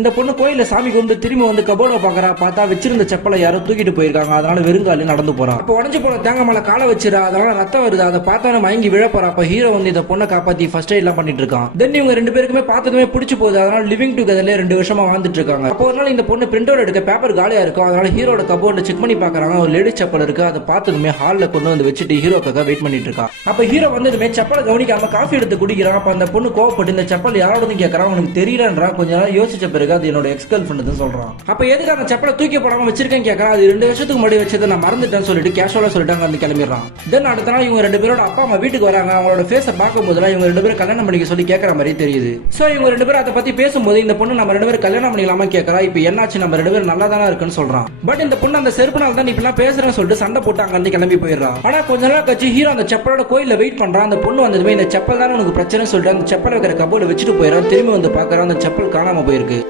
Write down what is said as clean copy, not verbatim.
இந்த பொண்ணு கோயில சாமி கொண்டு திரும்பி வந்து கபோர்ட பாக்குறா. பார்த்தா வச்சிருந்த செப்பலை யாரோ தூக்கிட்டு போயிருக்காங்க. அதனால வெறுங்காலி நடந்து போறா. அப்ப உடஞ்சு போன தேங்காய் மேல காலை வச்சிரா. அதனால ரத்தம் வருது. அதை பார்த்தாலும் மயங்கி விழ போறா. அப்ப ஹீரோ வந்து இந்த பொண்ணை காப்பாத்தி ஃபர்ஸ்ட் எய்ட் எல்லாம் பண்ணிட்டு இருக்கான். தென் இவங்க ரெண்டு பேருக்குமே பார்த்ததுமே பிடிச்சு போகுது. அதனால லிவிங் டுகெதர்ல 2 வருஷமா வாழ்ந்துட்டு இருக்காங்க. அப்போ ஒரு நாள் இந்த பொண்ணு பிரிண்ட் அவுட் எடுக்க பேப்பர் காலியா இருக்கும். அதனால ஹீரோட கபோர்ட்ல செக் பண்ணி பாக்குறாங்க. ஒரு லேடி செப்பல் இருக்கு. அதை பார்த்ததுமே ஹால்ல கொண்டு வந்து வச்சுட்டு ஹீரோக்காக வெயிட் பண்ணிட்டு இருக்கா. அப்ப ஹீரோ வந்ததுமே செப்பலை கவனிக்காம காஃபி எடுத்து குடிக்கிறான். அப்ப அந்த பொண்ணு கோவப்பட்டு இந்த செப்பல் யாரோட கேட்கறான். உனக்கு தெரியலன்றா. கொஞ்ச நேரம் யோசிச்ச பிறகு அது என்னோட எக்ஸ் கேர்ள் சொல்றான். அப்ப எதுக்கு அந்த செப்பலை தூக்கி போடாம வச்சிருக்கேன் கேட்கறான். அது 2 வருஷத்துக்கு முன்னாடி வச்சதை நான் மறந்துட்டேன்னு சொல்லிட்டு கேஷுவலா சொல்லிட்டாங்க. அந்த கிளம்பிடுறான். தென் அடுத்த நாள் இவங்க 2 பேரோட அப்பா அம்மா வீட்டுக்கு வராங்க. அவங்களோட ஃபேஸை பார்க்கும் போதுலாம் இவங்க 2 பேரும் கல்யாணம் பண்ணிக்க சொல்லி கேட்கற மாதிரி தெரியுது. சோ இவங்க 2 பேரும் அதை பத்தி பேசும்போது இந்த பொண்ணு நம்ம 2 பேரும் கல்யாணம் பண்ணிக்கலாமா கேட்கறா. இப்ப என்னாச்சு, நம்ம 2 பேரும் நல்லா தானே இருக்குன்னு சொல்றான். பட் இந்த பொண்ணு அந்த செருப்புனால தான் இப்பெல்லாம் பேசுறேன்னு சொல்லிட்டு சண்டை போட்டு அங்க இருந்து கிளம்பி போயிடுறான். ஆனா கொஞ்ச நாள் கழிச்சு ஹீரோ அந்த செப்பலோட கோயில வெயிட் பண்றான். அந்த பொண்ணு வந்ததுமே இந்த செப்பல் தானே உனக்கு பிரச்சனை சொல்லிட்டு அந்த செப்பல் வைக்கிற கபோர்டு வச்சுட்டு போயிடறான். திரும்பி வந்து பாக்குறான். அந்த செப்பல் காணாம போயிருக்கு.